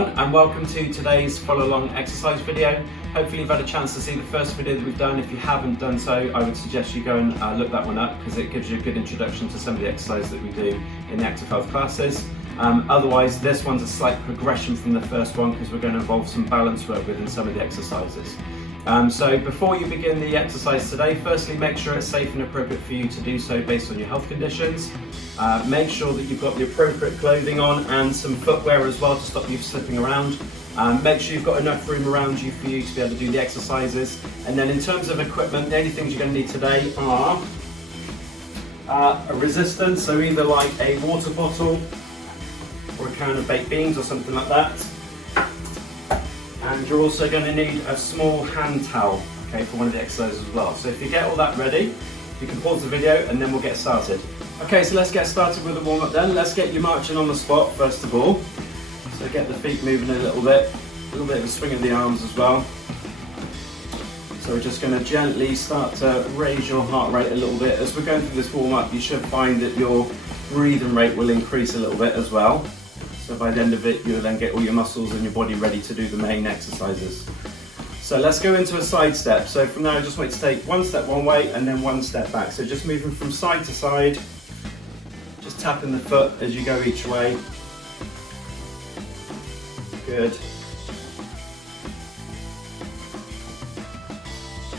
everyone, and welcome to today's follow along exercise video. Hopefully you've had a chance to see the first video that we've done. If you haven't done so, I would suggest you go and look that one up, because it gives you a good introduction to some of the exercises that we do in the active health classes. Otherwise, this one's a slight progression from the first one, because we're going to involve some balance work within some of the exercises. So before you begin the exercise today, firstly make sure it's safe and appropriate for you to do so based on your health conditions. Make sure that you've got the appropriate clothing on and some footwear as well to stop you slipping around. Make sure you've got enough room around you for you to be able to do the exercises. And then in terms of equipment, the only things you're going to need today are a resistance, so either like a water bottle or a can of baked beans or something like that. And you're also going to need a small hand towel, okay, for one of the exercises as well. So if you get all that ready, you can pause the video and then we'll get started. Okay, so let's get started with the warm-up then. Let's get you marching on the spot first of all. So get the feet moving a little bit of a swing of the arms as well. So we're just going to gently start to raise your heart rate a little bit. As we're going through this warm-up, you should find that your breathing rate will increase a little bit as well. So by the end of it, you'll then get all your muscles and your body ready to do the main exercises. So let's go into a side step. So from there, I just want you to take one step one way and then one step back. So just moving from side to side, just tapping the foot as you go each way. Good.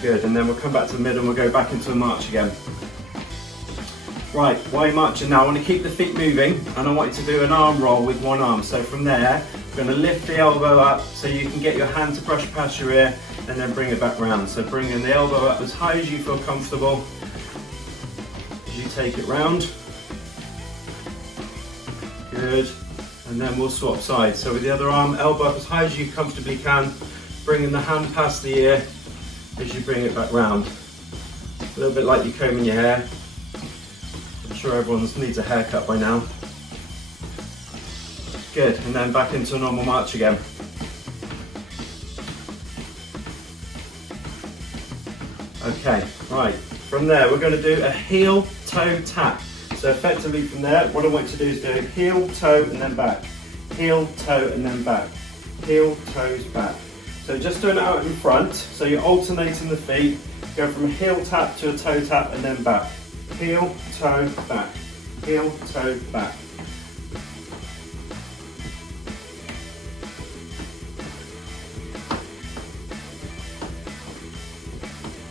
Good, and then we'll come back to the middle and we'll go back into a march again. Right, while you're marching now, I want to keep the feet moving and I want you to do an arm roll with one arm. So from there, we're going to lift the elbow up so you can get your hand to brush past your ear and then bring it back round. So bringing the elbow up as high as you feel comfortable as you take it round. Good, and then we'll swap sides. So with the other arm, elbow up as high as you comfortably can, bringing the hand past the ear as you bring it back round. A little bit like you're combing your hair. I'm sure everyone needs a haircut by now. Good, and then back into a normal march again. Okay, right, from there we're going to do a heel toe tap. So effectively from there, what I want you to do is do heel, toe and then back. Heel, toe and then back. Heel, toes, back. So just doing it out in front, so you're alternating the feet, go from a heel tap to a toe tap and then back. Heel, toe, back. Heel, toe, back.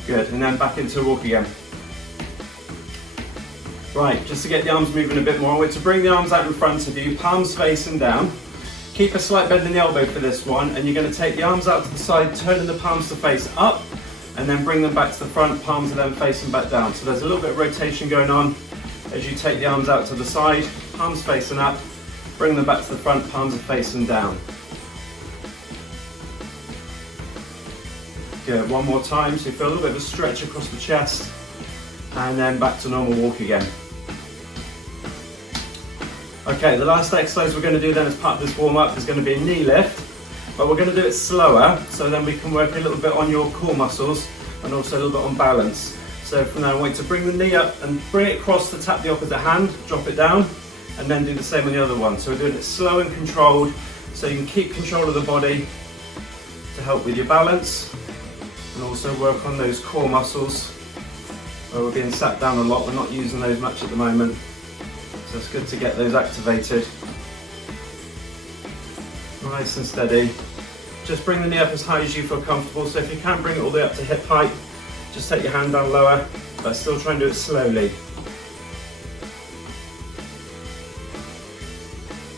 Good, and then back into a walk again. Right, just to get the arms moving a bit more, I want you to bring the arms out in front of you, palms facing down. Keep a slight bend in the elbow for this one, and you're going to take the arms out to the side, turning the palms to face up, and then bring them back to the front, palms are then facing back down. So there's a little bit of rotation going on as you take the arms out to the side, palms facing up, bring them back to the front, palms are facing down. Good, one more time, so you feel a little bit of a stretch across the chest, and then back to normal walk again. Okay, the last exercise we're going to do then as part of this warm-up is going to be a knee lift, but we're going to do it slower, so then we can work a little bit on your core muscles and also a little bit on balance. So from there I want you to bring the knee up and bring it across to tap the opposite hand, drop it down, and then do the same on the other one. So we're doing it slow and controlled, so you can keep control of the body to help with your balance, and also work on those core muscles where we're being sat down a lot. We're not using those much at the moment, so it's good to get those activated. Nice and steady. Just bring the knee up as high as you feel comfortable, so if you can bring it all the way up to hip height, just take your hand down lower, but still try and do it slowly.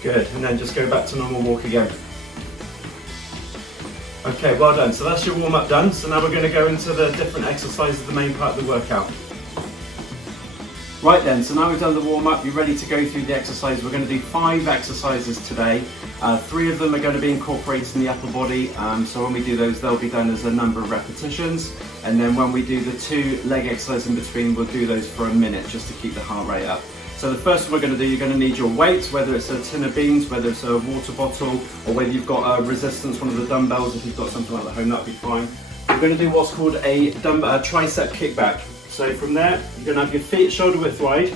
Good, and then just go back to normal walk again. Okay, well done. So that's your warm-up done. So now we're going to go into the different exercises, the main part of the workout. Right then, so now we've done the warm-up, you're ready to go through the exercise. We're going to do 5 exercises today. 3 of them are going to be incorporated in the upper body. So when we do those, they'll be done as a number of repetitions. And then when we do the 2 leg exercises in between, we'll do those for a minute just to keep the heart rate up. So the first one we're going to do, you're going to need your weight, whether it's a tin of beans, whether it's a water bottle, or whether you've got a resistance, one of the dumbbells. If you've got something like that at home, that'd be fine. We're going to do what's called a tricep kickback. So from there, you're going to have your feet shoulder width wide.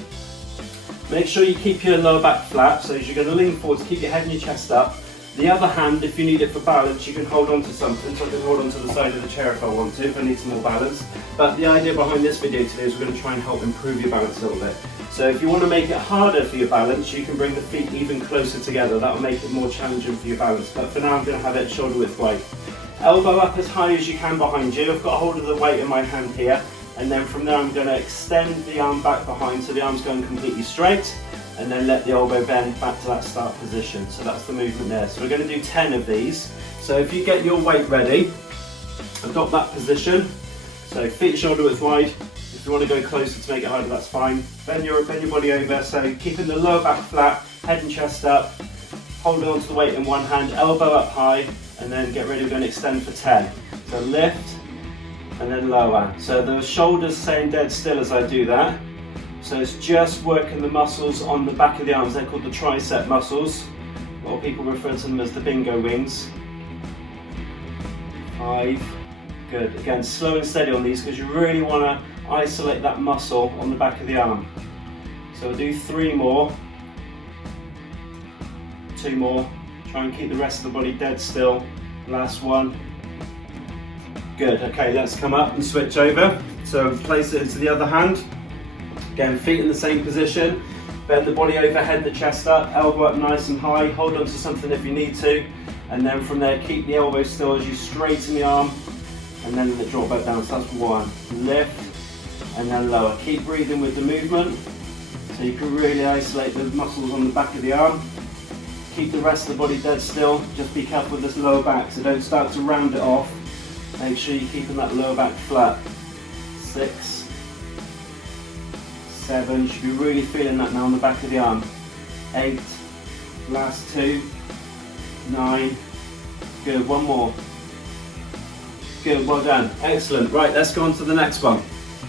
Make sure you keep your lower back flat, so as you're going to lean forward, keep your head and your chest up. The other hand, if you need it for balance, you can hold on to something. So I can hold on to the side of the chair if I want to, if I need some more balance. But the idea behind this video today is we're going to try and help improve your balance a little bit. So if you want to make it harder for your balance, you can bring the feet even closer together. That will make it more challenging for your balance. But for now, I'm going to have it shoulder width wide. Elbow up as high as you can behind you. I've got a hold of the weight in my hand here. And then from there, I'm going to extend the arm back behind so the arm's going completely straight. And then let the elbow bend back to that start position. So that's the movement there. So we're going to do 10 of these. So if you get your weight ready, adopt that position. So feet shoulder width wide. If you want to go closer to make it harder, that's fine. Bend your body over. So keeping the lower back flat, head and chest up. Holding on to the weight in one hand, elbow up high, and then get ready. We're going to extend for 10. So lift and then lower. So the shoulders staying dead still as I do that. So it's just working the muscles on the back of the arms. They're called the tricep muscles. A lot of people refer to them as the bingo wings. 5. Good. Again, slow and steady on these because you really want to isolate that muscle on the back of the arm. So we'll do 3 more. 2 more. Try and keep the rest of the body dead still. Last one. Good. Okay, let's come up and switch over. So place it into the other hand. Again, feet in the same position, bend the body over, head the chest up, elbow up nice and high, hold on to something if you need to, and then from there keep the elbow still as you straighten the arm, and then let it drop back down. So that's 1, lift, and then lower. Keep breathing with the movement, so you can really isolate the muscles on the back of the arm. Keep the rest of the body dead still, just be careful with this lower back, so don't start to round it off. Make sure you're keeping that lower back flat. 6, 7, you should be really feeling that now on the back of the arm. 8, last 2, 9, good, 1 more. Good, well done, excellent. Right, let's go on to the next one.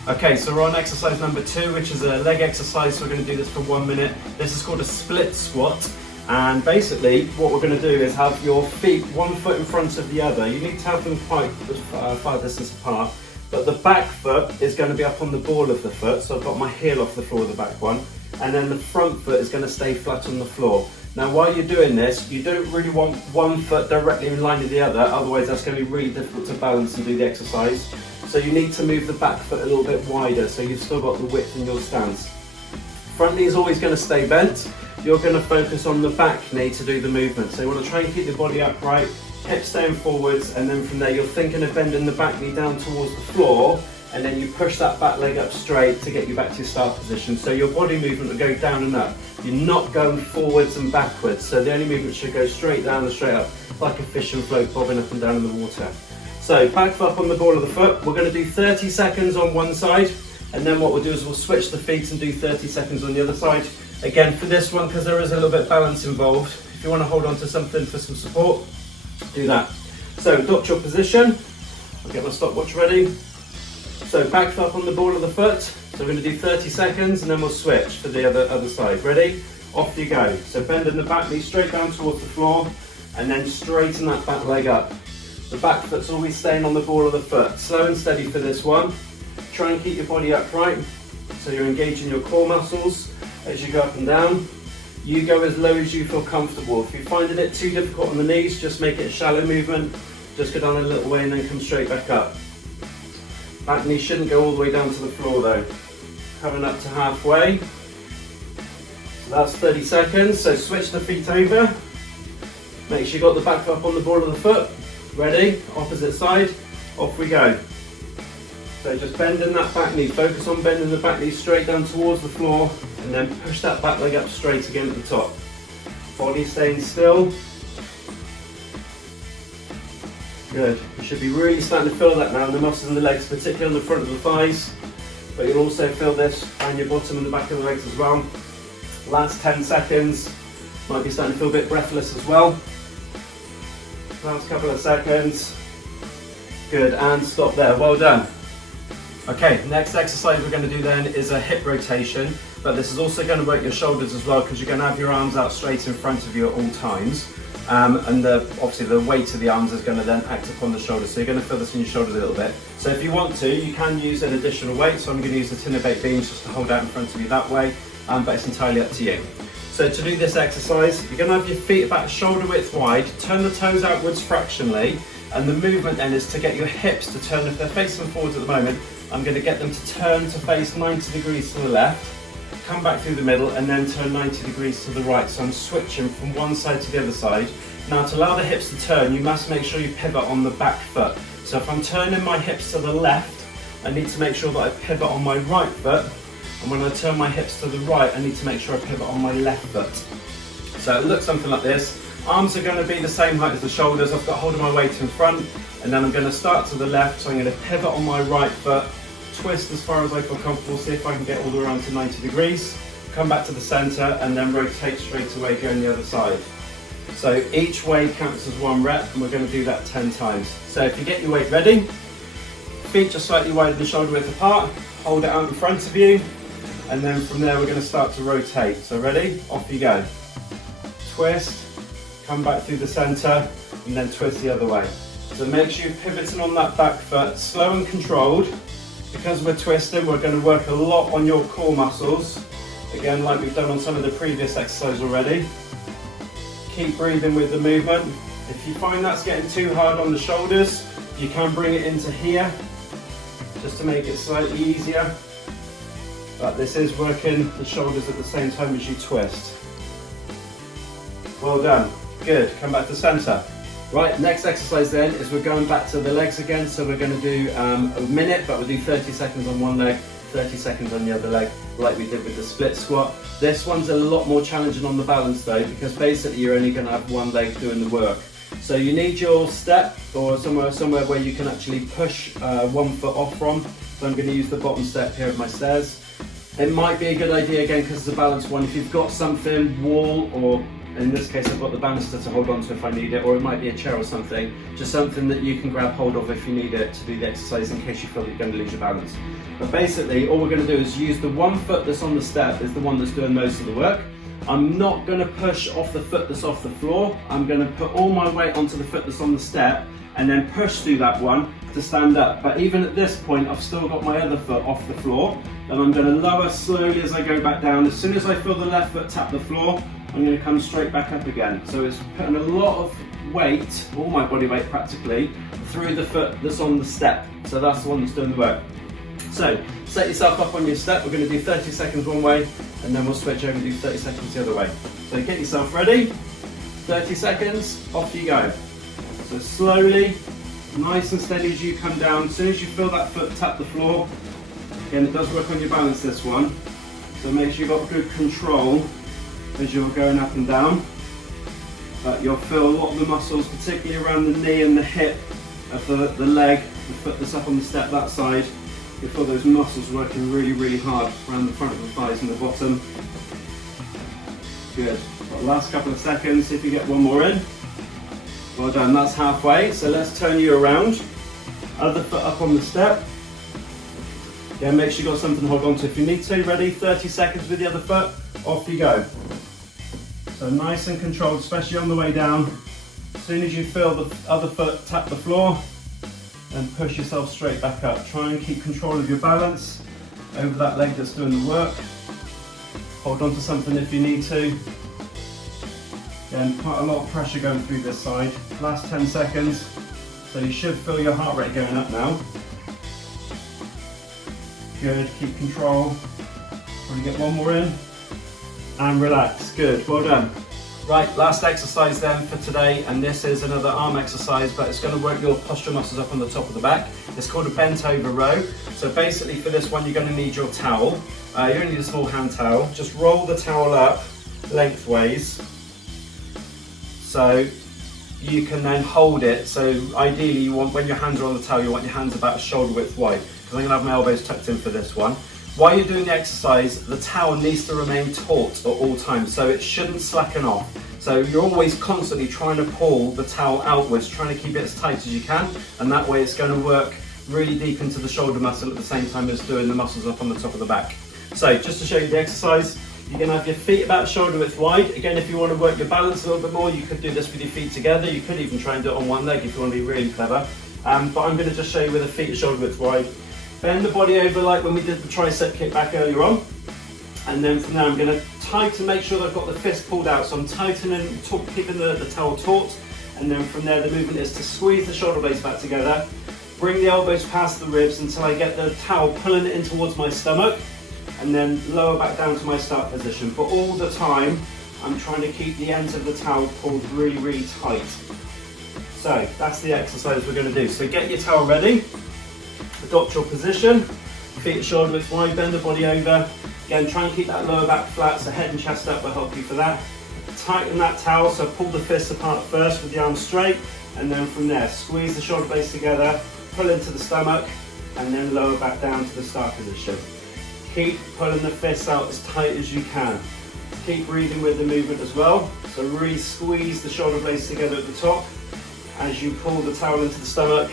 Okay, so we're on exercise number 2, which is a leg exercise, so we're going to do this for 1 minute. This is called a split squat, and basically what we're going to do is have your feet 1 foot in front of the other. You need to have them quite far distance apart. But the back foot is going to be up on the ball of the foot, so I've got my heel off the floor with the back one, and then the front foot is going to stay flat on the floor. Now while you're doing this, you don't really want 1 foot directly in line with the other, otherwise that's going to be really difficult to balance and do the exercise. So you need to move the back foot a little bit wider, so you've still got the width in your stance. Front knee is always going to stay bent. You're going to focus on the back knee to do the movement, so you want to try and keep the body upright, hips down forwards, and then from there you're thinking of bending the back knee down towards the floor, and then you push that back leg up straight to get you back to your start position. So your body movement will go down and up. You're not going forwards and backwards, so the only movement should go straight down and straight up, like a fish and float bobbing up and down in the water. So back foot up on the ball of the foot. We're going to do 30 seconds on one side, and then what we'll do is we'll switch the feet and do 30 seconds on the other side. Again, for this one, because there is a little bit of balance involved, if you want to hold on to something for some support, do that. So adopt your position. I'll get my stopwatch ready. So back foot up on the ball of the foot. So we're going to do 30 seconds and then we'll switch for the other side. Ready? Off you go. So bending the back knee straight down towards the floor and then straighten that back leg up. The back foot's always staying on the ball of the foot. Slow and steady for this one. Try and keep your body upright so you're engaging your core muscles as you go up and down. You go as low as you feel comfortable. If you're finding it too difficult on the knees, just make it a shallow movement. Just go down a little way and then come straight back up. Back knee shouldn't go all the way down to the floor though. Coming up to halfway. So that's 30 seconds. So switch the feet over. Make sure you got the back up on the ball of the foot. Ready? Opposite side. Off we go. So just bending that back knee. Focus on bending the back knee straight down towards the floor. And then push that back leg up straight again at the top. Body staying still. Good. You should be really starting to feel that now in the muscles in the legs, particularly on the front of the thighs. But you'll also feel this around your bottom and the back of the legs as well. Last 10 seconds. Might be starting to feel a bit breathless as well. Last couple of seconds. Good, and stop there. Well done. Okay, next exercise we're going to do then is a hip rotation, but this is also going to work your shoulders as well because you're going to have your arms out straight in front of you at all times. And obviously the weight of the arms is going to then act upon the shoulders, so you're going to feel this in your shoulders a little bit. So if you want to, you can use an additional weight, so I'm going to use the tin of baked beans just to hold out in front of you that way, but it's entirely up to you. So to do this exercise, you're going to have your feet about shoulder width wide, turn the toes outwards fractionally, and the movement then is to get your hips to turn. If they're facing forwards at the moment, I'm going to get them to turn to face 90 degrees to the left, come back through the middle, and then turn 90 degrees to the right. So I'm switching from one side to the other side. Now to allow the hips to turn, you must make sure you pivot on the back foot. So if I'm turning my hips to the left, I need to make sure that I pivot on my right foot. And when I turn my hips to the right, I need to make sure I pivot on my left foot. So it looks something like this. Arms are going to be the same height as the shoulders. I've got hold of my weight in front, and then I'm going to start to the left. So I'm going to pivot on my right foot, twist as far as I feel comfortable, see if I can get all the way around to 90 degrees, come back to the center, and then rotate straight away, going the other side. So each way counts as 1 rep, and we're going to do that 10 times. So if you get your weight ready, feet just slightly wider than shoulder width apart, hold it out in front of you, and then from there we're going to start to rotate. So ready? Off you go. Twist, come back through the center, and then twist the other way. So make sure you're pivoting on that back foot, slow and controlled. Because we're twisting, we're going to work a lot on your core muscles. Again, like we've done on some of the previous exercises already. Keep breathing with the movement. If you find that's getting too hard on the shoulders, you can bring it into here, just to make it slightly easier. But this is working the shoulders at the same time as you twist. Well done. Good. Come back to center. Right, next exercise then is we're going back to the legs again. So we're going to do a minute, but we'll do 30 seconds on one leg, 30 seconds on the other leg, like we did with the split squat. This one's a lot more challenging on the balance though, because basically you're only going to have one leg doing the work. So you need your step or somewhere where you can actually push 1 foot off from. So I'm going to use the bottom step here of my stairs. It might be a good idea, again, because it's a balanced one, if you've got something, wall, or in this case I've got the banister to hold on to if I need it, or it might be a chair or something, just something that you can grab hold of if you need it to do the exercise in case you feel that you're going to lose your balance. But basically all we're going to do is use the 1 foot that's on the step is the one that's doing most of the work. I'm not going to push off the foot that's off the floor. I'm going to put all my weight onto the foot that's on the step and then push through that one to stand up. But even at this point, I've still got my other foot off the floor. Then I'm going to lower slowly as I go back down. As soon as I feel the left foot tap the floor, I'm going to come straight back up again. So it's putting a lot of weight, all my body weight practically, through the foot that's on the step. So that's the one that's doing the work. So set yourself up on your step. We're going to do 30 seconds one way, and then we'll switch over and do 30 seconds the other way. So get yourself ready, 30 seconds, off you go. So slowly, nice and steady as you come down. As soon as you feel that foot tap the floor, again it does work on your balance this one, so make sure you've got good control as you're going up and down. But you'll feel a lot of the muscles, particularly around the knee and the hip of the leg, the foot that's up on the step that side. You feel those muscles working really, really hard around the front of the thighs and the bottom. Good. Got the last couple of seconds, see if you get one more in. Well done, that's halfway. So let's turn you around. Other foot up on the step. Again, make sure you've got something to hold on to if you need to. Ready? 30 seconds with the other foot. Off you go. So nice and controlled, especially on the way down. As soon as you feel the other foot tap the floor, and push yourself straight back up. Try and keep control of your balance over that leg that's doing the work. Hold on to something if you need to. Again, quite a lot of pressure going through this side. Last 10 seconds. So you should feel your heart rate going up now. Good, keep control. Try and get one more in. And relax, good, well done. Right, last exercise then for today, and this is another arm exercise, but it's going to work your posture muscles up on the top of the back. It's called a bent over row. So basically for this one, you're going to need your towel. You're going to need a small hand towel. Just roll the towel up lengthways, so you can then hold it. So ideally you want, when your hands are on the towel, you want your hands about a shoulder width wide, because I'm going to have my elbows tucked in for this one. While you're doing the exercise, the towel needs to remain taut at all times, so it shouldn't slacken off. So you're always constantly trying to pull the towel outwards, trying to keep it as tight as you can, and that way it's going to work really deep into the shoulder muscle at the same time as doing the muscles up on the top of the back. So just to show you the exercise, you're going to have your feet about shoulder width wide. Again, if you want to work your balance a little bit more, you could do this with your feet together. You could even try and do it on one leg if you want to be really clever. But I'm going to just show you with the feet at shoulder width wide. Bend the body over like when we did the tricep kickback earlier on, and then from there I'm going to tighten, make sure that I've got the fist pulled out. So I'm tightening, keeping the towel taut, and then from there the movement is to squeeze the shoulder blades back together, bring the elbows past the ribs until I get the towel pulling it in towards my stomach, and then lower back down to my start position. But all the time, I'm trying to keep the ends of the towel pulled really, really tight. So that's the exercise we're going to do. So get your towel ready, adopt your position, feet shoulder width wide, bend the body over. Again, try and keep that lower back flat, so head and chest up will help you for that. Tighten that towel, so pull the fists apart first with the arms straight, and then from there, squeeze the shoulder blades together, pull into the stomach, and then lower back down to the start position. Keep pulling the fists out as tight as you can. Keep breathing with the movement as well, so really squeeze the shoulder blades together at the top. As you pull the towel into the stomach,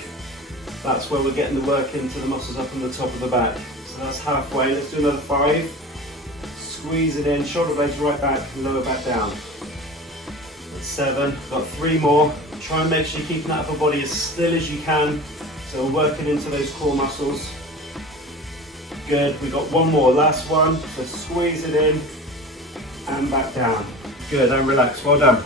that's where we're getting the work into the muscles up on the top of the back. So that's halfway. Let's do another 5. Squeeze it in, shoulder blades right back, lower back down. That's 7. Got 3 more. Try and make sure you're keeping that upper body as still as you can. So we're working into those core muscles. Good. We've got 1 more. Last one. So squeeze it in and back down. Good, and relax. Well done.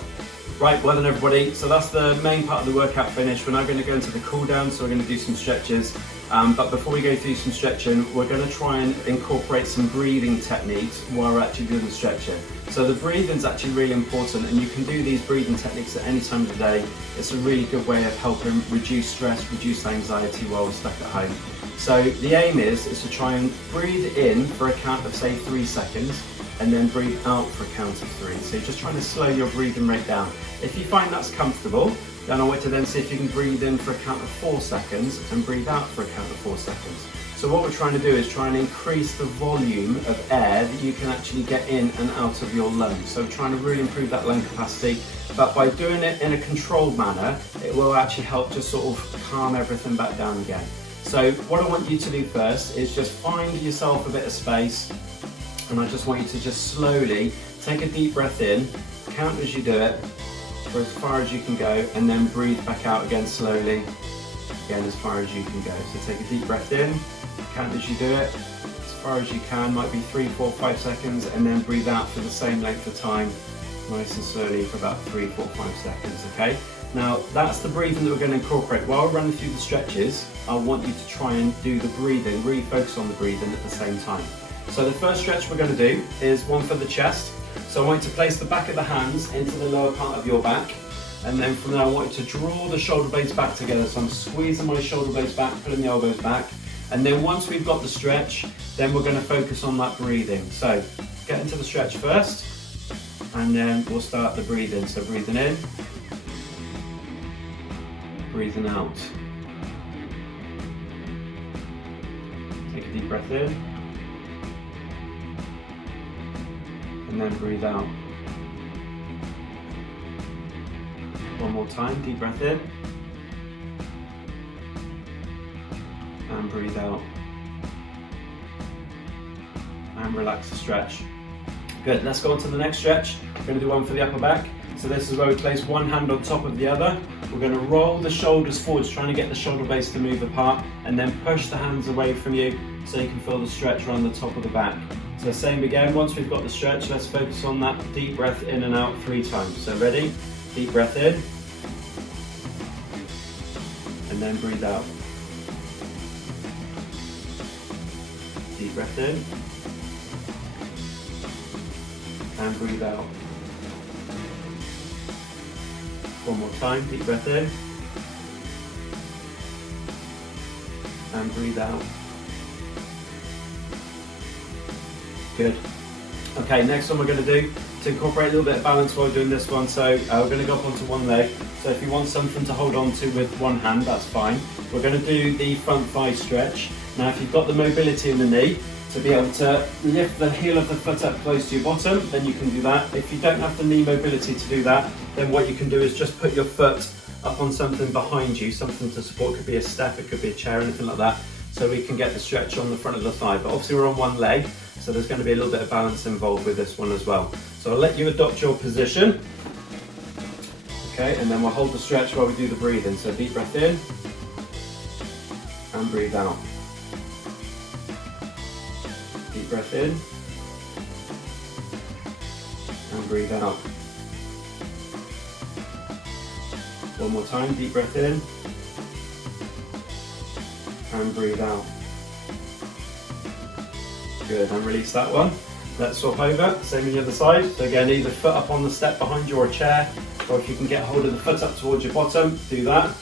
Right, well done everybody. So that's the main part of the workout finished. We're now going to go into the cool down, so we're going to do some stretches. But before we go through some stretching, we're going to try and incorporate some breathing techniques while we're actually doing the stretching. So the breathing's actually really important, and you can do these breathing techniques at any time of the day. It's a really good way of helping reduce stress, reduce anxiety while we're stuck at home. So the aim is to try and breathe in for a count of say 3 seconds, and then breathe out for a count of 3. So you're just trying to slow your breathing rate down. If you find that's comfortable, then I want to then see if you can breathe in for a count of 4 seconds and breathe out for a count of 4 seconds. So what we're trying to do is try and increase the volume of air that you can actually get in and out of your lungs. So we're trying to really improve that lung capacity, but by doing it in a controlled manner, it will actually help just sort of calm everything back down again. So what I want you to do first is just find yourself a bit of space, and I just want you to just slowly take a deep breath in, count as you do it, for as far as you can go, and then breathe back out again slowly, again as far as you can go. So take a deep breath in, count as you do it, as far as you can, might be 3, 4, 5 seconds, and then breathe out for the same length of time, nice and slowly for about 3, 4, 5 seconds, okay? Now that's the breathing that we're going to incorporate. While we're running through the stretches, I want you to try and do the breathing, really focus on the breathing at the same time. So the first stretch we're going to do is one for the chest. So I want you to place the back of the hands into the lower part of your back, and then from there I want you to draw the shoulder blades back together. So I'm squeezing my shoulder blades back, pulling the elbows back, and then once we've got the stretch, then we're going to focus on that breathing. So get into the stretch first, and then we'll start the breathing. So breathing in, breathing out. Take a deep breath in, and then breathe out. One more time, deep breath in, and breathe out. And relax the stretch. Good, let's go on to the next stretch. We're going to do one for the upper back. So this is where we place one hand on top of the other. We're going to roll the shoulders forwards, trying to get the shoulder blades to move apart, and then push the hands away from you so you can feel the stretch around the top of the back. So same again, once we've got the stretch, let's focus on that deep breath in and out 3 times. So ready? Deep breath in, and then breathe out. Deep breath in, and breathe out. One more time, deep breath in, and breathe out. Good. Okay, next one we're going to do to incorporate a little bit of balance while doing this one. So we're going to go up onto one leg. So if you want something to hold on to with one hand, that's fine. We're going to do the front thigh stretch. Now if you've got the mobility in the knee to be able to lift the heel of the foot up close to your bottom, then you can do that. If you don't have the knee mobility to do that, then what you can do is just put your foot up on something behind you, something to support. It could be a step, it could be a chair, anything like that, so we can get the stretch on the front of the thigh. But obviously we're on one leg, so there's going to be a little bit of balance involved with this one as well. So I'll let you adopt your position. Okay, and then we'll hold the stretch while we do the breathing. So deep breath in, and breathe out. Deep breath in, and breathe out. One more time, deep breath in and breathe out. Good, and release that one. Let's swap over, same on the other side. So again, either foot up on the step behind you or a chair, or if you can get hold of the foot up towards your bottom, do that.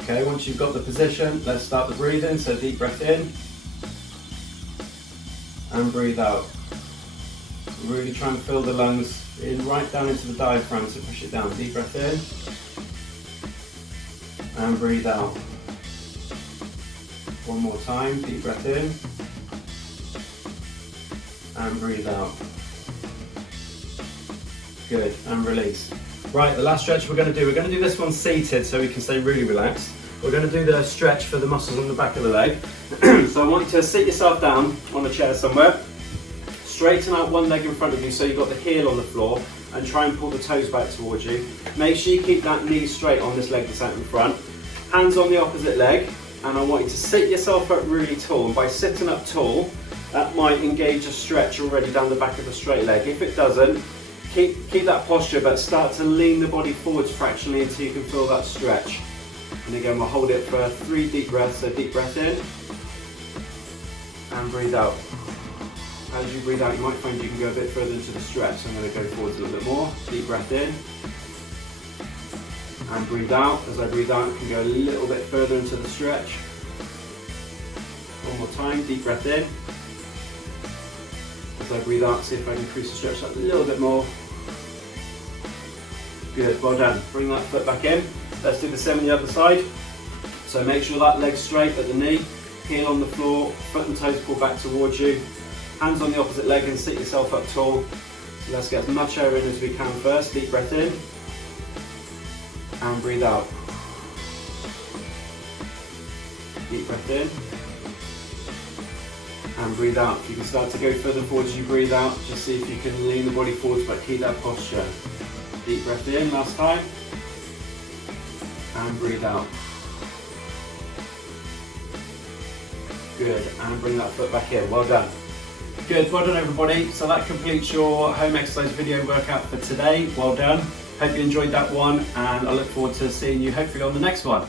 Okay, once you've got the position, let's start the breathing. So deep breath in and breathe out. Really try and fill the lungs in right down into the diaphragm, so push it down. Deep breath in and breathe out. One more time, deep breath in and breathe out. Good, and release. Right, the last stretch we're going to do this one seated so we can stay really relaxed. We're going to do the stretch for the muscles on the back of the leg. So I want you to sit yourself down on a chair somewhere. Straighten out one leg in front of you so you've got the heel on the floor, and try and pull the toes back towards you. Make sure you keep that knee straight on this leg that's out in front. Hands on the opposite leg, and I want you to sit yourself up really tall. And by sitting up tall, that might engage a stretch already down the back of the straight leg. If it doesn't, keep that posture, but start to lean the body forwards fractionally until you can feel that stretch. And again, we'll hold it for 3 deep breaths. So deep breath in and breathe out. As you breathe out, you might find you can go a bit further into the stretch. So I'm going to go forwards a little bit more. Deep breath in and breathe out. As I breathe out, I can go a little bit further into the stretch. One more time, deep breath in. As I breathe out, see if I can increase the stretch a little bit more. Good, well done. Bring that foot back in. Let's do the same on the other side. So make sure that leg's straight at the knee, heel on the floor, foot and toes pull back towards you. Hands on the opposite leg and sit yourself up tall. So let's get as much air in as we can first. Deep breath in and breathe out. Deep breath in and breathe out. If you can start to go further forward as you breathe out, just see if you can lean the body forwards but keep that posture. Deep breath in, last time, and breathe out. Good, and bring that foot back in, well done. Good, well done everybody. So that completes your home exercise video workout for today. Well done. Hope you enjoyed that one, and I look forward to seeing you hopefully on the next one.